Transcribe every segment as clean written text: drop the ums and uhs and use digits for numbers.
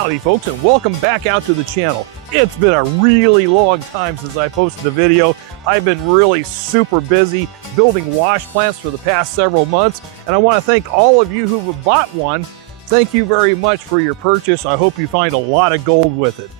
Howdy folks, and welcome back out to the channel. It's been a really long time since I posted a video. I've been really super busy building wash plants for the past several months, and I want to thank all of you who have bought one. Thank you very much for your purchase. I hope you find a lot of gold with it.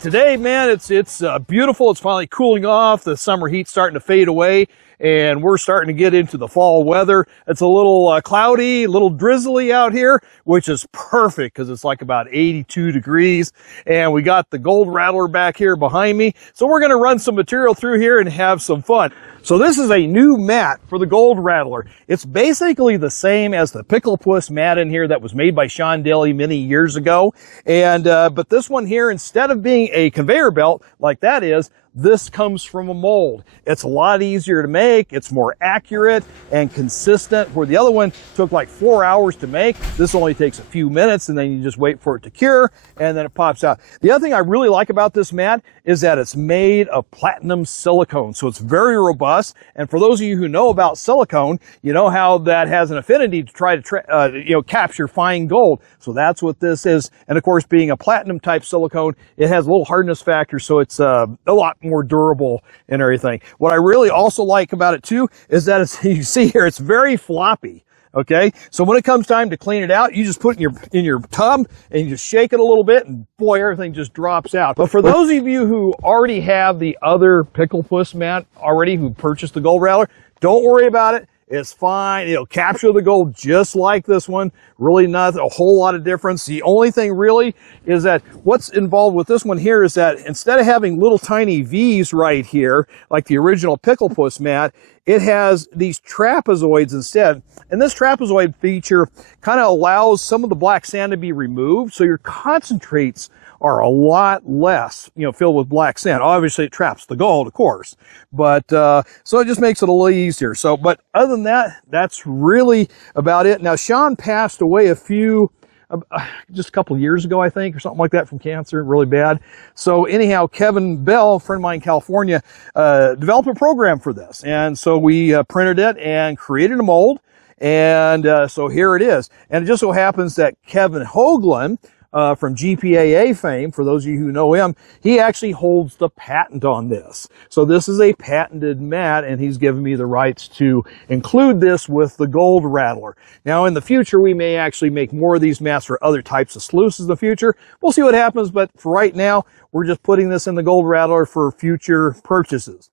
Today, man, it's beautiful. It's finally cooling off. The summer heat's starting to fade away, and we're starting to get into the fall weather. It's a little cloudy, a little drizzly out here, which is perfect because it's like about 82 degrees. And we got the Gold Rattler back here behind me. So we're going to run some material through here and have some fun. So this is a new mat for the Gold Rattler. It's basically the same as the Pickle Puss mat in here that was made by Sean Daly many years ago. And but this one here, instead of being a conveyor belt like that is, this comes from a mold. It's a lot easier to make, it's more accurate and consistent, where the other one took like 4 hours to make. This only takes a few minutes, and then you just wait for it to cure, and then it pops out. The other thing I really like about this mat is that it's made of platinum silicone, so it's very robust. And for those of you who know about silicone, you know how that has an affinity to try to capture fine gold. So that's what this is. And of course, being a platinum type silicone, it has a little hardness factor, so it's a lot more durable and everything. What I really also like about it too is that it's, you see here, it's very floppy. Okay, so when it comes time to clean it out, you just put it in your tub and you just shake it a little bit, and boy, everything just drops out. But for those of you who already have the other Pickle Puss mat already, who purchased the Gold Rattler, don't worry about it. It's fine. It'll capture the gold just like this one. Really not a whole lot of difference. The only thing really is that what's involved with this one here is that instead of having little tiny V's right here, like the original Pickle Puss mat, it has these trapezoids instead. And this trapezoid feature kind of allows some of the black sand to be removed, so your concentrates are a lot less, filled with black sand. Obviously, it traps the gold, of course, but so it just makes it a little easier. So, but other than that, that's really about it. Now, Sean passed away just a couple of years ago, I think, or something like that, from cancer, really bad. So anyhow, Kevin Bell, a friend of mine in California, developed a program for this. And so we printed it and created a mold. And so here it is. And it just so happens that Kevin Hoagland, from GPAA fame, for those of you who know him, he actually holds the patent on this. So this is a patented mat, and he's given me the rights to include this with the Gold Rattler. Now in the future, we may actually make more of these mats for other types of sluices in the future. We'll see what happens, but for right now, we're just putting this in the Gold Rattler for future purchases.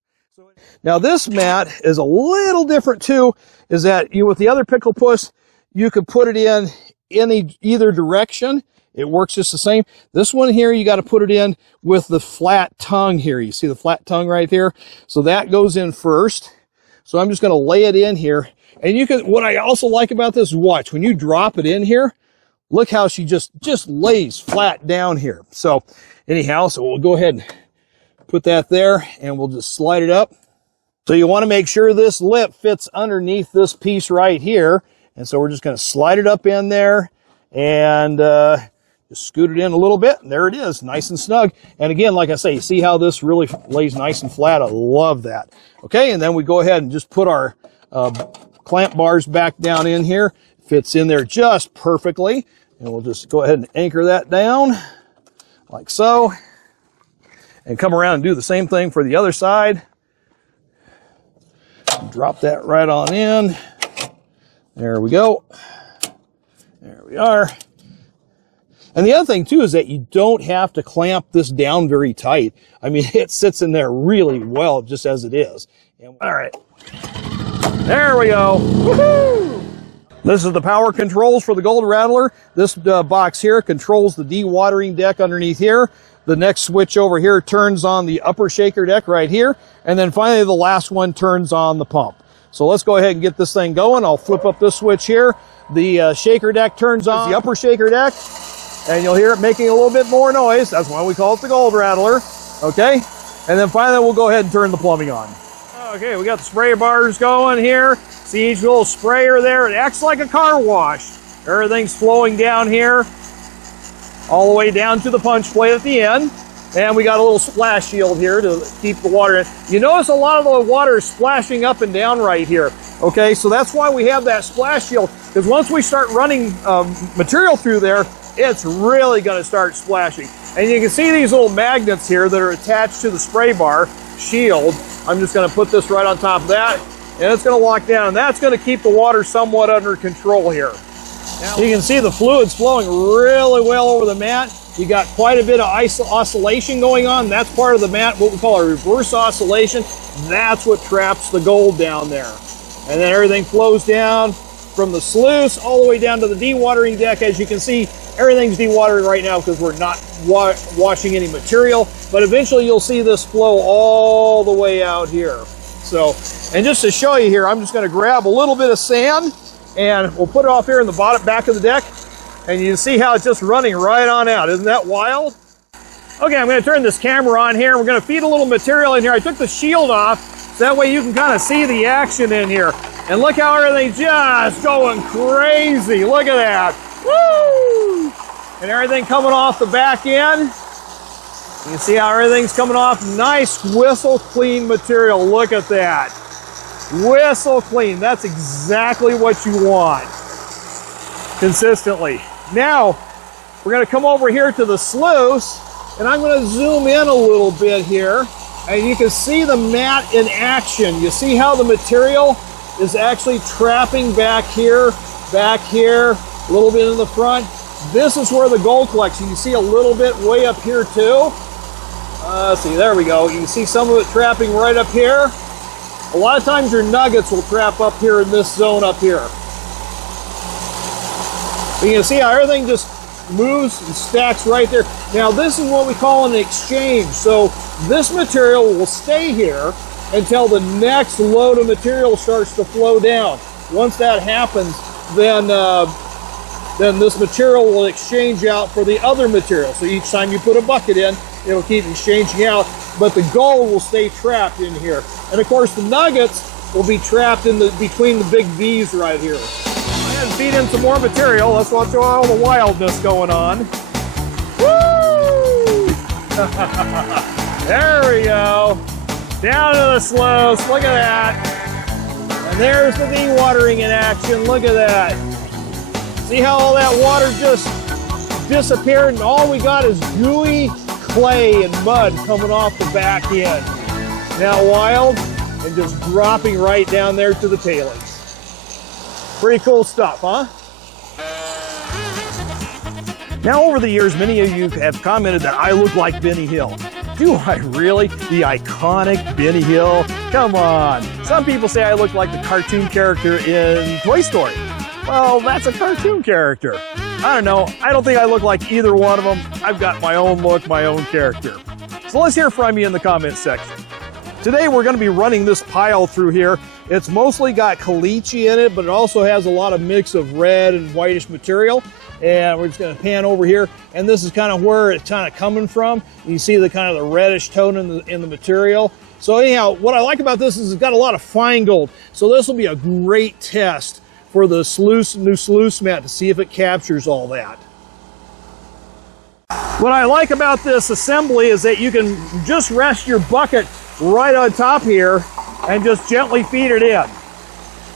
Now this mat is a little different too, is that with the other Pickle Puss, you could put it in either direction. It works just the same. This one here, you got to put it in with the flat tongue here. You see the flat tongue right there? So that goes in first. So I'm just going to lay it in here. And what I also like about this, watch, when you drop it in here, look how she just lays flat down here. So anyhow, so we'll go ahead and put that there, and we'll just slide it up. So you want to make sure this lip fits underneath this piece right here. And so we're just going to slide it up in there, and just scoot it in a little bit, and there it is, nice and snug. And again, like I say, you see how this really lays nice and flat? I love that. Okay, and then we go ahead and just put our clamp bars back down in here. Fits in there just perfectly. And we'll just go ahead and anchor that down, like so. And come around and do the same thing for the other side. Drop that right on in. There we go. There we are. And the other thing too is that you don't have to clamp this down very tight. I mean, it sits in there really well just as it is. All right, there we go. Woohoo! This is the power controls for the Gold Rattler. This box here controls the dewatering deck underneath here. The next switch over here turns on the upper shaker deck right here. And then finally, the last one turns on the pump. So let's go ahead and get this thing going. I'll flip up this switch here. The shaker deck turns on the upper shaker deck, and you'll hear it making a little bit more noise. That's why we call it the Gold Rattler. Okay? And then finally, we'll go ahead and turn the plumbing on. Okay, we got the spray bars going here. See each little sprayer there? It acts like a car wash. Everything's flowing down here, all the way down to the punch plate at the end. And we got a little splash shield here to keep the water in. You notice a lot of the water is splashing up and down right here. Okay, so that's why we have that splash shield, because once we start running material through there, it's really going to start splashing. And you can see these little magnets here that are attached to the spray bar shield. I'm just going to put this right on top of that, and it's going to lock down. And that's going to keep the water somewhat under control here. Now, you can see the fluid's flowing really well over the mat. You got quite a bit of oscillation going on. That's part of the mat, what we call a reverse oscillation. That's what traps the gold down there. And then everything flows down from the sluice all the way down to the dewatering deck. As you can see, everything's dewatering right now because we're not washing any material, but eventually you'll see this flow all the way out here. So, and just to show you here, I'm just going to grab a little bit of sand and we'll put it off here in the bottom back of the deck, and you see how it's just running right on out. Isn't that wild? Okay, I'm going to turn this camera on here. We're going to feed a little material in here. I took the shield off so that way you can kind of see the action in here. And look how everything's just going crazy. Look at that. Woo! And everything coming off the back end. You can see how everything's coming off. Nice whistle clean material. Look at that. Whistle clean. That's exactly what you want consistently. Now, we're going to come over here to the sluice, and I'm going to zoom in a little bit here, and you can see the mat in action. You see how the material is actually trapping back here, a little bit in the front. This is where the gold collects. You can see a little bit way up here too. Let's see, there we go. You can see some of it trapping right up here. A lot of times your nuggets will trap up here in this zone up here. You can see how everything just moves and stacks right there. Now this is what we call an exchange. So this material will stay here until the next load of material starts to flow down. Once that happens, then this material will exchange out for the other material. So each time you put a bucket in, it'll keep exchanging out, but the gold will stay trapped in here. And of course the nuggets will be trapped in between the big V's right here. And feed in some more material. Let's watch all the wildness going on. Woo! There we go. Down to the sluice. Look at that. And there's the dewatering in action. Look at that. See how all that water just disappeared and all we got is gooey clay and mud coming off the back end. Now wild and just dropping right down there to the tailings. Pretty cool stuff, huh? Now over the years, many of you have commented that I look like Benny Hill. Do I really? The iconic Benny Hill? Come on. Some people say I look like the cartoon character in Toy Story. Well, that's a cartoon character. I don't know. I don't think I look like either one of them. I've got my own look, my own character. So let's hear from you in the comments section. Today we're going to be running this pile through here. It's mostly got caliche in it, but it also has a lot of mix of red and whitish material. And we're just going to pan over here, and this is kind of where it's kind of coming from. You see the kind of the reddish tone in the material. So anyhow, what I like about this is it's got a lot of fine gold. So this will be a great test for the new sluice mat to see if it captures all that. What I like about this assembly is that you can just rest your bucket right on top here and just gently feed it in.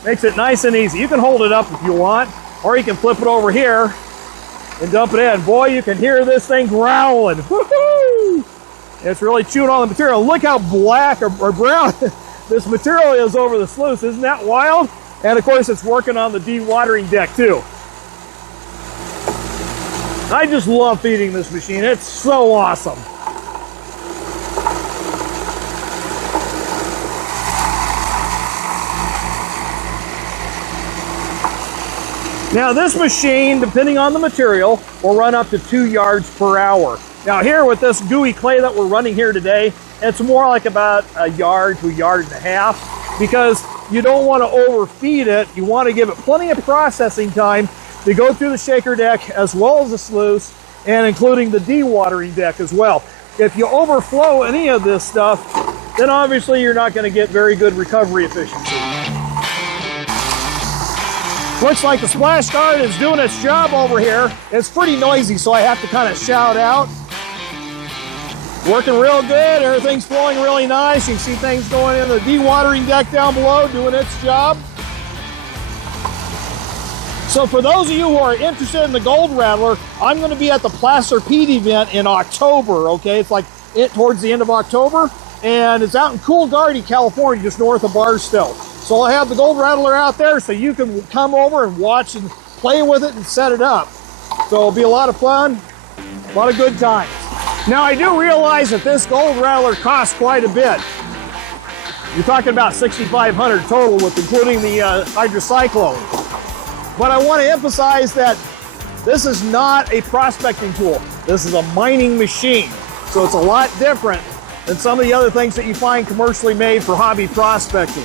Makes it nice and easy. You can hold it up if you want, or you can flip it over here and dump it in. Boy, you can hear this thing growling. Woohoo! It's really chewing on the material. Look how black or brown this material is over the sluice. Isn't that wild? And of course, it's working on the dewatering deck too. I just love feeding this machine. It's so awesome. Now this machine, depending on the material, will run up to 2 yards per hour. Now here with this gooey clay that we're running here today, it's more like about a yard to a yard and a half, because you don't want to overfeed it. You want to give it plenty of processing time to go through the shaker deck as well as the sluice, and including the dewatering deck as well. If you overflow any of this stuff, then obviously you're not going to get very good recovery efficiency. Looks like the splash guard is doing its job over here. It's pretty noisy, so I have to kind of shout out. Working real good, everything's flowing really nice. You can see things going in the dewatering deck down below, doing its job. So for those of you who are interested in the Gold Rattler, I'm going to be at the Placer Pete event in October, okay? It's like towards the end of October, and it's out in Coolgardie, California, just north of Barstow. So I'll have the Gold Rattler out there so you can come over and watch and play with it and set it up. So it'll be a lot of fun, a lot of good times. Now I do realize that this Gold Rattler costs quite a bit. You're talking about $6,500 total with including the hydrocyclone. But I want to emphasize that this is not a prospecting tool. This is a mining machine. So it's a lot different than some of the other things that you find commercially made for hobby prospecting.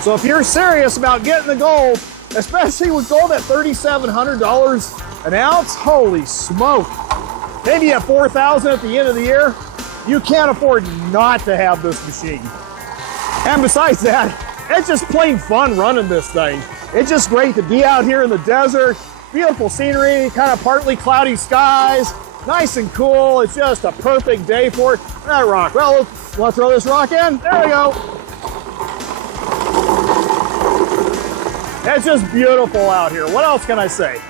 So if you're serious about getting the gold, especially with gold at $3,700 an ounce, holy smoke. Maybe at $4,000 at the end of the year, you can't afford not to have this machine. And besides that, it's just plain fun running this thing. It's just great to be out here in the desert, beautiful scenery, kind of partly cloudy skies, nice and cool. It's just a perfect day for it. That rock. Well, want to throw this rock in? There we go. It's just beautiful out here. What else can I say?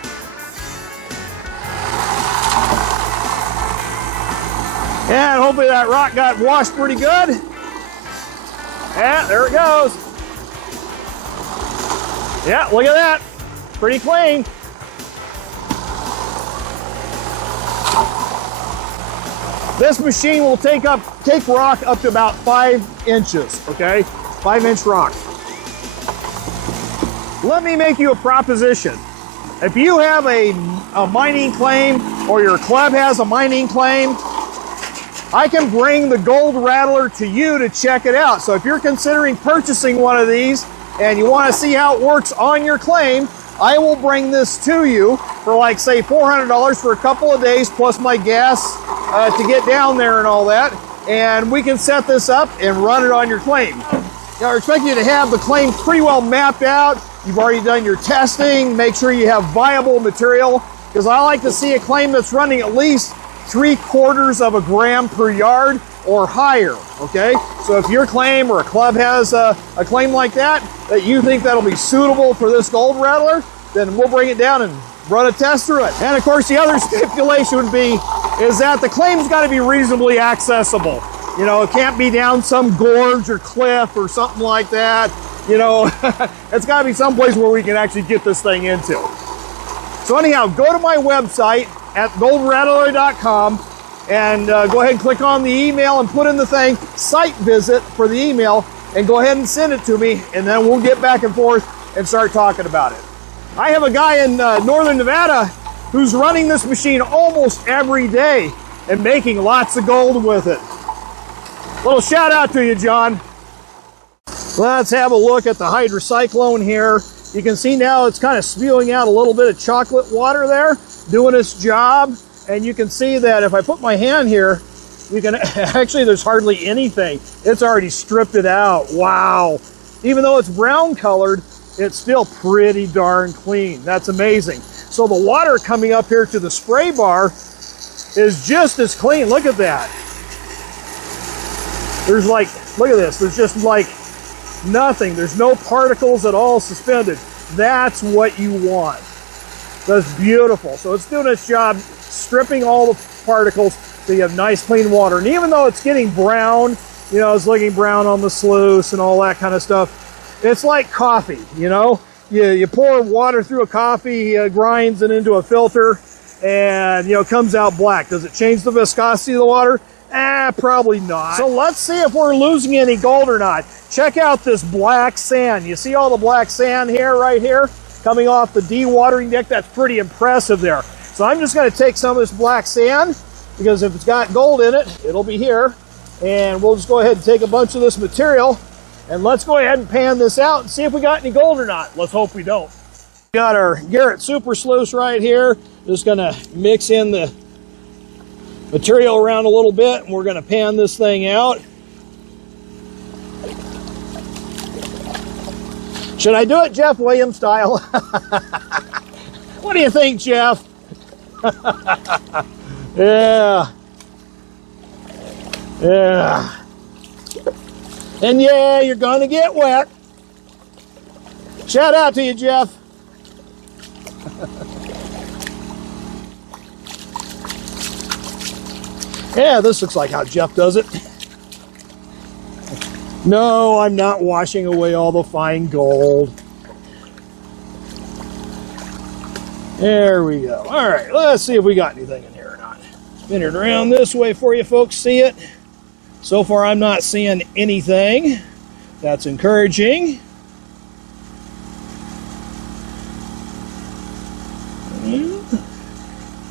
And hopefully that rock got washed pretty good. Yeah, there it goes. Yeah, look at that. Pretty clean. This machine will take rock up to about 5 inches, okay? 5-inch rock. Let me make you a proposition. If you have a mining claim or your club has a mining claim, I can bring the Gold Rattler to you to check it out. So if you're considering purchasing one of these and you want to see how it works on your claim, I will bring this to you for like say $400 for a couple of days plus my gas to get down there and all that. And we can set this up and run it on your claim. Now, I expect you to have the claim pretty well mapped out. You've already done your testing. Make sure you have viable material, because I like to see a claim that's running at least 3/4 of a gram per yard or higher, okay? So if your claim or a club has a claim like that you think that'll be suitable for this Gold Rattler, then we'll bring it down and run a test through it. And of course, the other stipulation would be is that the claim's got to be reasonably accessible. You know, it can't be down some gorge or cliff or something like that. You know, it's got to be someplace where we can actually get this thing into. So anyhow, go to my website at goldrattler.com and go ahead and click on the email and put in the thing, site visit for the email, and go ahead and send it to me, and then we'll get back and forth and start talking about it. I have a guy in northern Nevada who's running this machine almost every day and making lots of gold with it. Little shout out to you, John. Let's have a look at the hydrocyclone here. You can see now it's kind of spewing out a little bit of chocolate water there, doing its job. And you can see that if I put my hand here, you can actually, there's hardly anything. It's already stripped it out. Wow. Even though it's brown colored, it's still pretty darn clean. That's amazing. So the water coming up here to the spray bar is just as clean. Look at that. There's like, look at this. There's just like nothing. There's no particles at all suspended. That's what you want. That's beautiful. So it's doing its job, stripping all the particles so you have nice clean water. And even though it's getting brown, you know, it's looking brown on the sluice and all that kind of stuff, it's like coffee, you know? You pour water through a coffee, grinds it into a filter, and, you know, it comes out black. Does it change the viscosity of the water? Probably not. So let's see if we're losing any gold or not. Check out this black sand. You see all the black sand here, right here, coming off the dewatering deck? That's pretty impressive there. So I'm just going to take some of this black sand, because if it's got gold in it, it'll be here. And we'll just go ahead and take a bunch of this material, and let's go ahead and pan this out and see if we got any gold or not. Let's hope we don't. We got our Garrett Super Sluice right here. Just going to mix in the material around a little bit, and we're going to pan this thing out. Should I do it Jeff Williams style? What do you think, Jeff? Yeah. Yeah. And yeah, you're going to get wet. Shout out to you, Jeff. Yeah, this looks like how Jeff does it. No, I'm not washing away all the fine gold. There we go. All right, let's see if we got anything in here or not. Spin it around this way for you folks see it. So far, I'm not seeing anything. That's encouraging.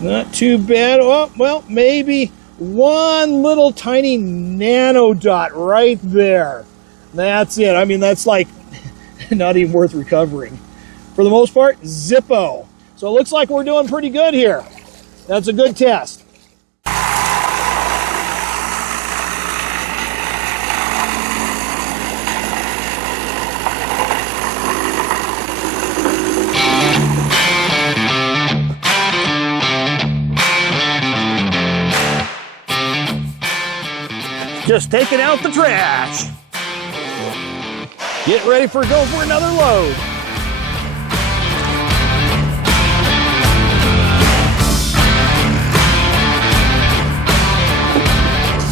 Not too bad. Oh, well, maybe one little tiny nano dot right there. That's it. I mean, that's like not even worth recovering. For the most part, zippo. So it looks like we're doing pretty good here. That's a good test. Just taking out the trash. Get ready for go for another load.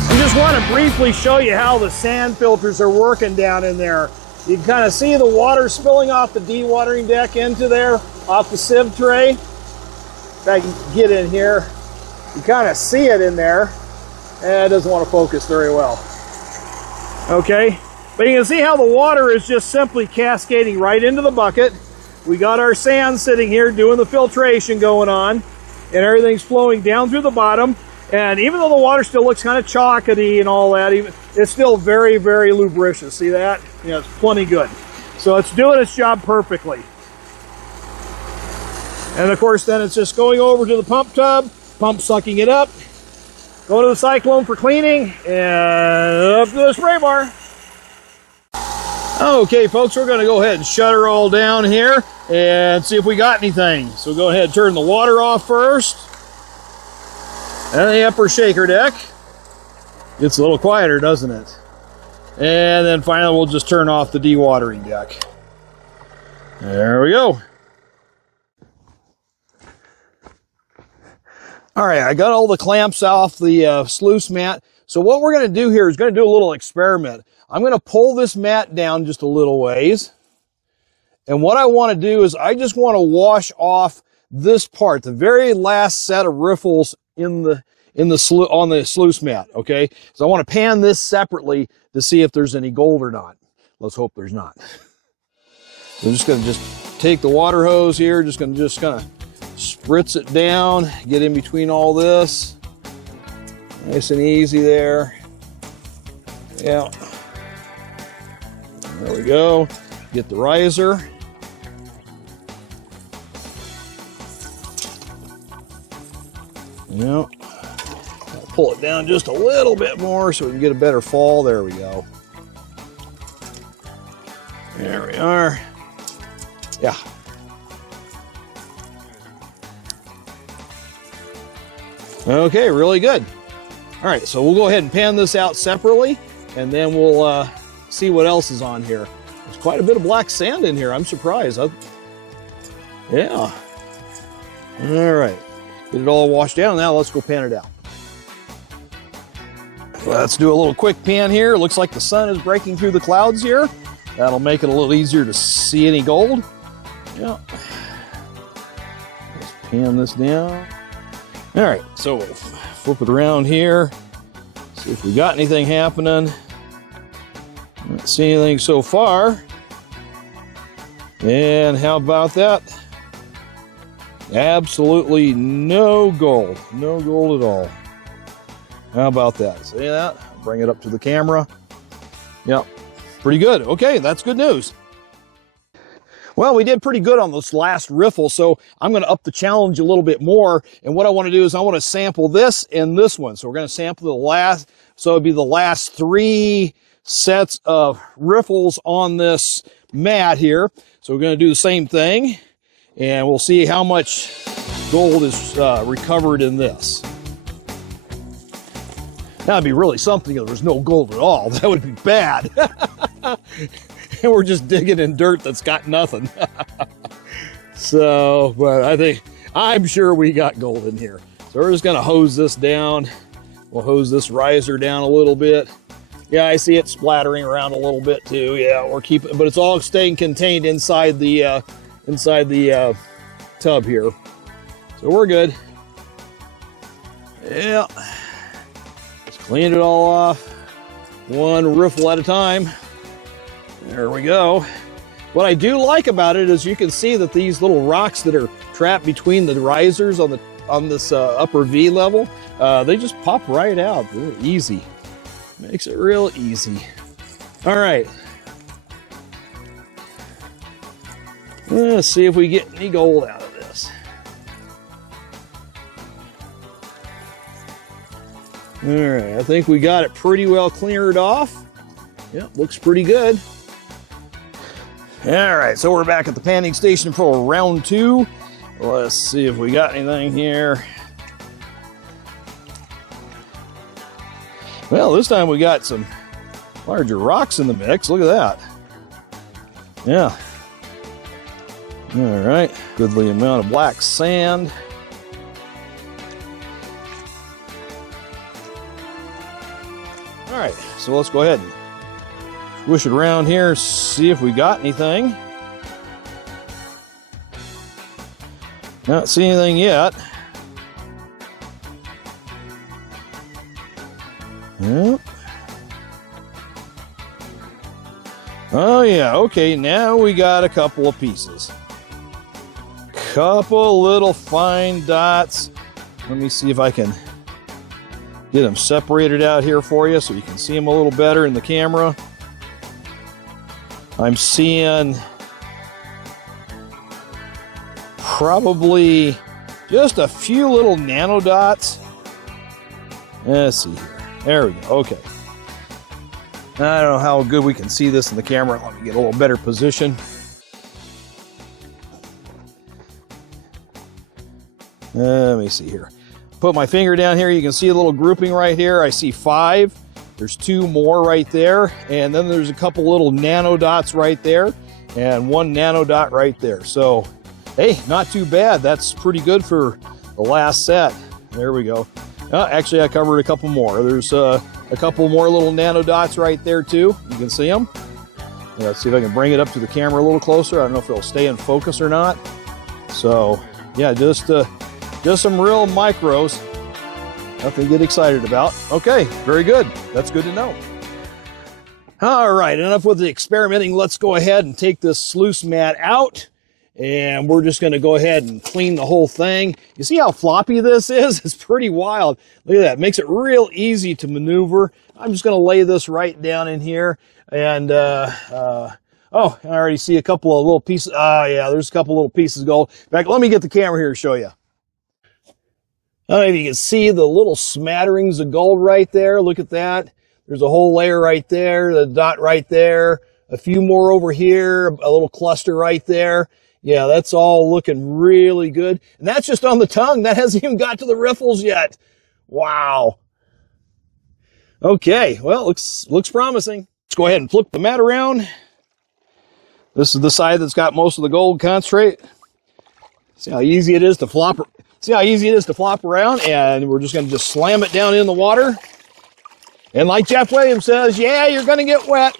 I just want to briefly show you how the sand filters are working down in there. You can kind of see the water spilling off the dewatering deck into there, off the sieve tray. If I can get in here, you kind of see it in there. It doesn't want to focus very well. Okay, but you can see how the water is just simply cascading right into the bucket. We got our sand sitting here doing the filtration going on, and everything's flowing down through the bottom. And even though the water still looks kind of chocolatey and all that, it's still very, very lubricious. See that? Yeah, it's plenty good. So it's doing its job perfectly. And of course, then it's just going over to the pump tub, pump sucking it up, go to the cyclone for cleaning, and up to the spray bar. Okay, folks, we're going to go ahead and shut her all down here and see if we got anything. So go ahead and turn the water off first. And the upper shaker deck. It's a little quieter, doesn't it? And then finally, we'll just turn off the dewatering deck. There we go. All right, I got all the clamps off the sluice mat. So what we're going to do here is going to do a little experiment. I'm going to pull this mat down just a little ways. And what I want to do is I just want to wash off this part, the very last set of riffles on the sluice mat, okay? So I want to pan this separately to see if there's any gold or not. Let's hope there's not. So I'm just going to take the water hose here, just kind of spritz it down, get in between all this. Nice and easy there. Yeah. There we go. Get the riser. Yeah. Pull it down just a little bit more so we can get a better fall. There we go. There we are. Yeah. Okay, really good. All right, so we'll go ahead and pan this out separately, and then we'll see what else is on here. There's quite a bit of black sand in here. I'm surprised. Yeah. All right. Get it all washed down. Now let's go pan it out. Let's do a little quick pan here. Looks like the sun is breaking through the clouds here. That'll make it a little easier to see any gold. Yeah. Let's pan this down. All right, so we'll flip it around here. See if we got anything happening. Not see anything so far. And how about that? Absolutely no gold. No gold at all. How about that? See that? Bring it up to the camera. Yep, pretty good. Okay, that's good news. Well, we did pretty good on this last riffle, so I'm going to up the challenge a little bit more. And what I want to do is I want to sample this and this one. So we're going to sample the last, so it'd be the last 3 sets of riffles on this mat here. So we're going to do the same thing, and we'll see how much gold is recovered in this. That'd be really something if there was no gold at all. That would be bad. And we're just digging in dirt that's got nothing. So, but I'm sure we got gold in here. So we're just gonna hose this down, We'll hose this riser down a little bit. Yeah, I see it splattering around a little bit too. Yeah, we're keeping, but it's all staying contained inside the tub here. So we're good. Yeah. Just clean it all off. One riffle at a time. There we go. What I do like about it is you can see that these little rocks that are trapped between the risers on this upper V level, they just pop right out. They're easy. Makes it real easy. All right. Let's see if we get any gold out of this. All right, I think we got it pretty well cleared off. Yep, looks pretty good. All right, so we're back at the panning station for round 2. Let's see if we got anything here. Well, this time we got some larger rocks in the mix. Look at that. Yeah. All right, goodly amount of black sand. All right, so let's go ahead and swish it around here, see if we got anything. Not see anything yet. Yep. Oh yeah, okay, now we got a couple of pieces. Couple little fine dots. Let me see if I can get them separated out here for you so you can see them a little better in the camera. I'm seeing probably just a few little nano dots. Let's see here. There we go. Okay. I don't know how good we can see this in the camera. Let me get a little better position. Let me see here. Put my finger down here. You can see a little grouping right here. I see 5. There's 2 more right there. And then there's a couple little nano dots right there. And 1 nano dot right there. So, hey, not too bad. That's pretty good for the last set. There we go. Actually, I covered a couple more. There's a couple more little nano dots right there too. You can see them. Let's see if I can bring it up to the camera a little closer. I don't know if it'll stay in focus or not. So, yeah, just some real micros. Nothing to get excited about. Okay, very good. That's good to know. All right, enough with the experimenting. Let's go ahead and take this sluice mat out. And we're just going to go ahead and clean the whole thing. You see how floppy this is? It's pretty wild. Look at that. It makes it real easy to maneuver. I'm just going to lay this right down in here. And, oh, I already see a couple of little pieces. Oh, yeah, there's a couple little pieces of gold. In fact, let me get the camera here to show you. I don't know if you can see the little smatterings of gold right there. Look at that. There's a whole layer right there, the dot right there, a few more over here, a little cluster right there. Yeah, that's all looking really good. And that's just on the tongue. That hasn't even got to the riffles yet. Wow. Okay, well, looks promising. Let's go ahead and flip the mat around. This is the side that's got most of the gold concentrate. See how easy it is to flop. See how easy it is to flop around, and we're just going to just slam it down in the water. And like Jeff Williams says, yeah, you're going to get wet.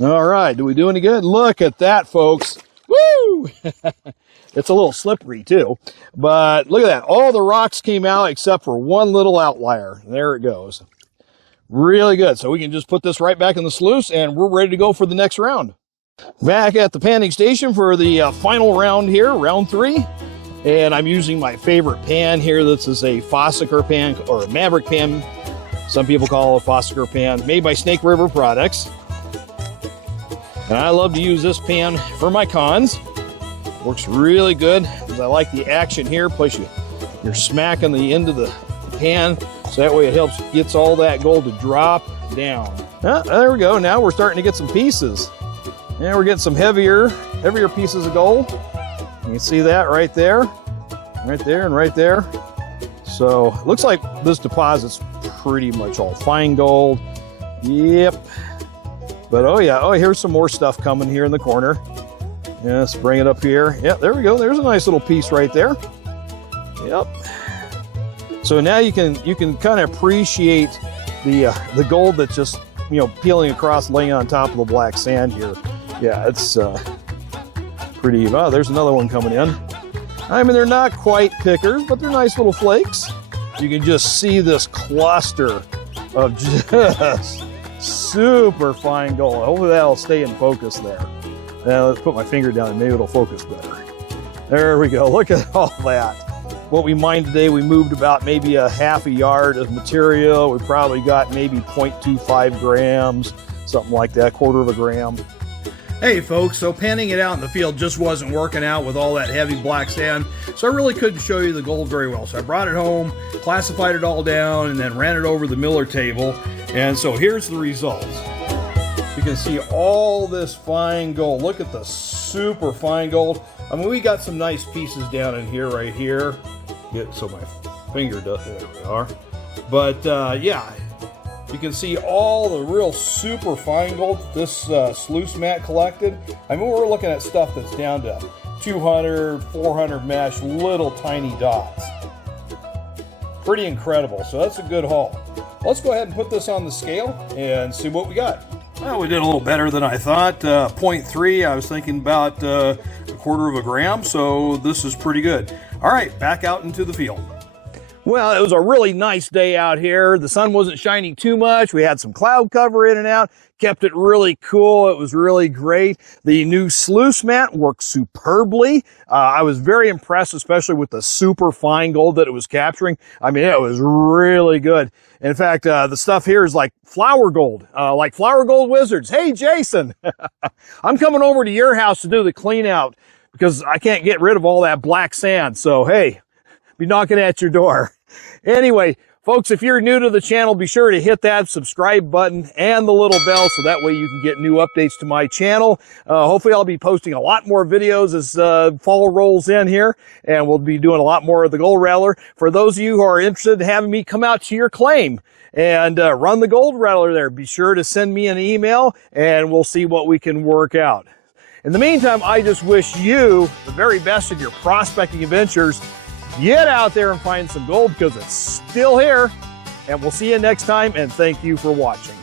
All right, do we do any good? Look at that, folks. Woo! It's a little slippery too, but look at that. All the rocks came out except for one little outlier. There it goes. Really good. So we can just put this right back in the sluice and we're ready to go for the next round. Back at the panning station for the final round here, round 3. And I'm using my favorite pan here. This is a Fossicker pan, or a Maverick pan. Some people call it a Fossicker pan, made by Snake River Products. And I love to use this pan for my cons. Works really good because I like the action here. Plus you're smacking the end of the pan, so that way it helps gets all that gold to drop down. There we go. Now we're starting to get some pieces. Now we're getting some heavier pieces of gold. You can see that right there, and right there. So it looks like this deposit's pretty much all fine gold. Yep. But oh yeah, oh, here's some more stuff coming here in the corner. Yeah, let's bring it up here. Yeah, there we go. There's a nice little piece right there. Yep. So now you can kind of appreciate the gold that's just, you know, peeling across, laying on top of the black sand here. Yeah, it's pretty. Oh, there's another one coming in. I mean, they're not quite pickers, but they're nice little flakes. You can just see this cluster of just super fine gold. Hopefully that'll stay in focus there. Now let's put my finger down and maybe it'll focus better. There we go. Look at all that. What we mined today, we moved about maybe a half a yard of material. We probably got maybe 0.25 grams, something like that, quarter of a gram. Hey folks, so panning it out in the field just wasn't working out with all that heavy black sand, so I really couldn't show you the gold very well. So I brought it home, classified it all down, and then ran it over the miller table. And so here's the results. You can see all this fine gold. Look at the super fine gold. I mean, we got some nice pieces down in here, right here. Get so my finger does. There we are. But yeah, you can see all the real super fine gold this sluice mat collected. I mean, we're looking at stuff that's down to 200, 400 mesh, little tiny dots. Pretty incredible. So that's a good haul. Let's go ahead and put this on the scale and see what we got. Well, we did a little better than I thought. 0.3, I was thinking about a quarter of a gram, so this is pretty good. All right, back out into the field. Well, it was a really nice day out here. The sun wasn't shining too much. We had some cloud cover in and out, kept it really cool. It was really great. The new sluice mat worked superbly. I was very impressed, especially with the super fine gold that it was capturing. I mean, it was really good. In fact, the stuff here is like flower gold wizards. Hey, Jason, I'm coming over to your house to do the clean out because I can't get rid of all that black sand. So, hey, be knocking at your door. Anyway, folks, if you're new to the channel, be sure to hit that subscribe button and the little bell so that way you can get new updates to my channel. Hopefully I'll be posting a lot more videos as fall rolls in here, and we'll be doing a lot more of the Gold Rattler. For those of you who are interested in having me come out to your claim and run the Gold Rattler there, be sure to send me an email and we'll see what we can work out. In the meantime, I just wish you the very best in your prospecting adventures. Get out there and find some gold because it's still here. And we'll see you next time, and thank you for watching.